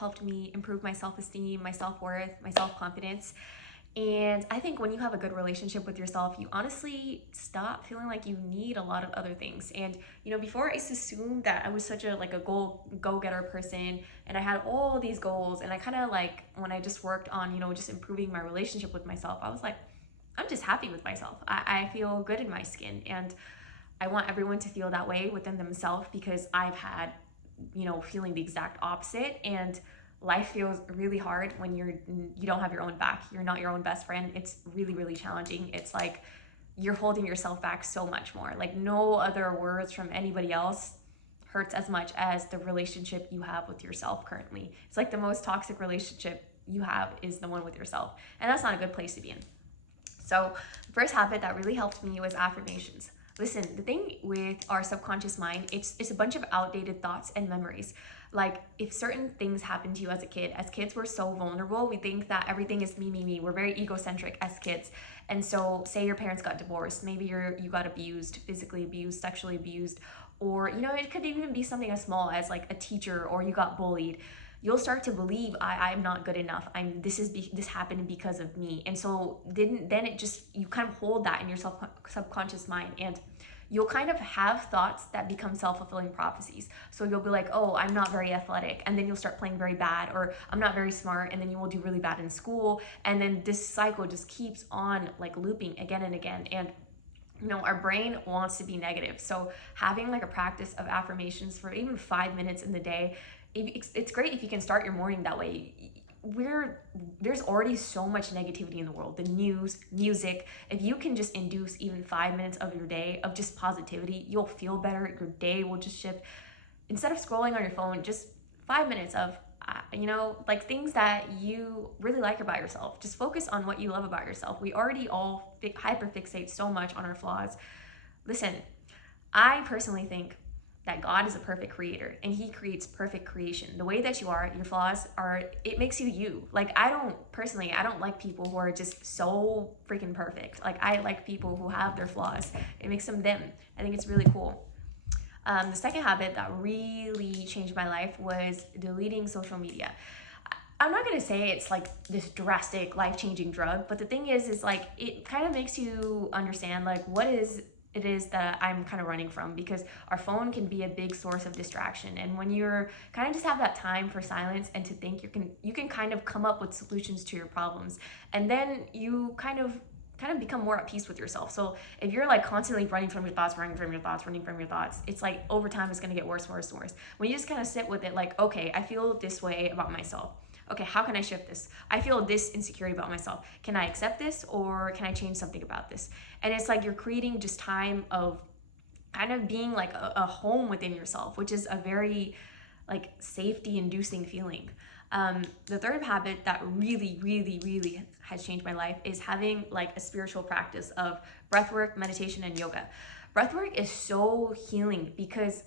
helped me improve my self-esteem, my self-worth, my self-confidence. And I think when you have a good relationship with yourself, you honestly stop feeling like you need a lot of other things. And before I used to assume that I was such a like a go-getter person, and I had all these goals, and I kind of like when I just worked on just improving my relationship with myself, I was like, I'm just happy with myself. I feel good in my skin, and I want everyone to feel that way within themselves because I've had, feeling the exact opposite. And life feels really hard when you don't have your own back. You're not your own best friend. It's really, really challenging. It's like you're holding yourself back so much more. Like no other words from anybody else hurts as much as the relationship you have with yourself currently. It's like the most toxic relationship you have is the one with yourself. And that's not a good place to be in. So the first habit that really helped me was affirmations. Listen, the thing with our subconscious mind, it's a bunch of outdated thoughts and memories. Like if certain things happened to you as a kid, as kids we're so vulnerable. We think that everything is me, me, me. We're very egocentric as kids. And so say your parents got divorced, maybe you got abused, physically abused, sexually abused, or it could even be something as small as like a teacher, or you got bullied. You'll start to believe I'm not good enough. This happened because of me. And so then it just, you kind of hold that in your subconscious mind, and you'll kind of have thoughts that become self-fulfilling prophecies. So you'll be like, oh, I'm not very athletic, and then you'll start playing very bad, or I'm not very smart, and then you will do really bad in school. And then this cycle just keeps on like looping again and again. And our brain wants to be negative. So having like a practice of affirmations for even 5 minutes in the day, it's great if you can start your morning that way. There's already so much negativity in the world, the news, music. If you can just induce even 5 minutes of your day of just positivity, you'll feel better. Your day will just shift. Instead of scrolling on your phone, just 5 minutes of like things that you really like about yourself. Just focus on what you love about yourself. We already all hyperfixate so much on our flaws. Listen, I personally think that God is a perfect creator, and he creates perfect creation. The way that you are, your flaws are, it makes you you. Like I don't like people who are just so freaking perfect. Like I like people who have their flaws. It makes them them. I think it's really cool. The second habit that really changed my life was deleting social media. I'm not gonna say it's like this drastic life-changing drug, but the thing is like it kind of makes you understand like what it is that I'm kind of running from, because our phone can be a big source of distraction. And when you're kind of just have that time for silence and to think, you can kind of come up with solutions to your problems, and then you kind of become more at peace with yourself. So if you're like constantly running from your thoughts, it's like over time it's gonna get worse and worse and worse. When you just kind of sit with it, like, okay, I feel this way about myself. Okay, how can I shift this? I feel this insecurity about myself. Can I accept this, or can I change something about this? And it's like you're creating just time of kind of being like a home within yourself, which is a very like safety inducing feeling. The third habit that really, really, really has changed my life is having like a spiritual practice of breathwork, meditation, and yoga. Breathwork is so healing because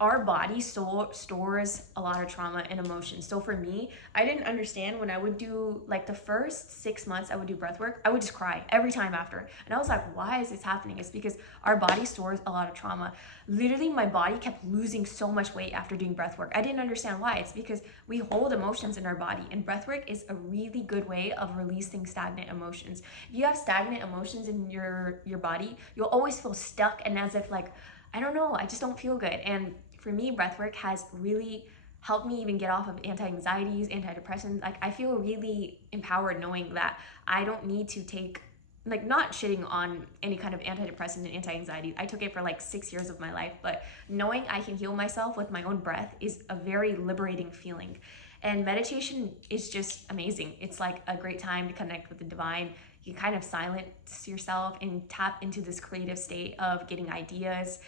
our body stores a lot of trauma and emotions. So for me, I didn't understand when I would do like the first 6 months I would do breath work, I would just cry every time after. And I was like, why is this happening? It's because our body stores a lot of trauma. Literally, my body kept losing so much weight after doing breath work. I didn't understand why. It's because we hold emotions in our body, and breath work is a really good way of releasing stagnant emotions. If you have stagnant emotions in your body, you'll always feel stuck and as if like, I don't know, I just don't feel good. And for me, breathwork has really helped me even get off of anti-anxieties, antidepressants. Like I feel really empowered knowing that I don't need to take, like not shitting on any kind of antidepressant and anti-anxiety. I took it for like 6 years of my life, but knowing I can heal myself with my own breath is a very liberating feeling. And meditation is just amazing. It's like a great time to connect with the divine. You kind of silence yourself and tap into this creative state of getting ideas.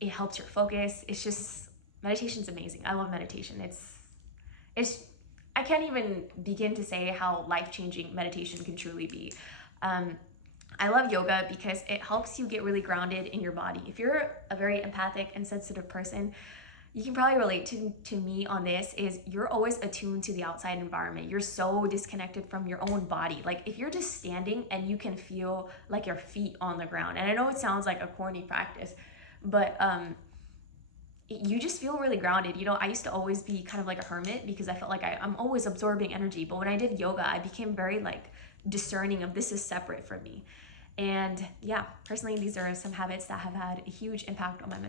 It helps your focus. It's just, meditation's amazing. I love meditation. It's I can't even begin to say how life-changing meditation can truly be. I love yoga because it helps you get really grounded in your body. If you're a very empathic and sensitive person, you can probably relate to me on this, is you're always attuned to the outside environment. You're so disconnected from your own body. Like if you're just standing and you can feel like your feet on the ground, and I know it sounds like a corny practice, but you just feel really grounded. You know, I used to always be kind of like a hermit because I felt like I'm always absorbing energy. But when I did yoga, I became very like discerning of this is separate from me. And yeah, personally, these are some habits that have had a huge impact on my mental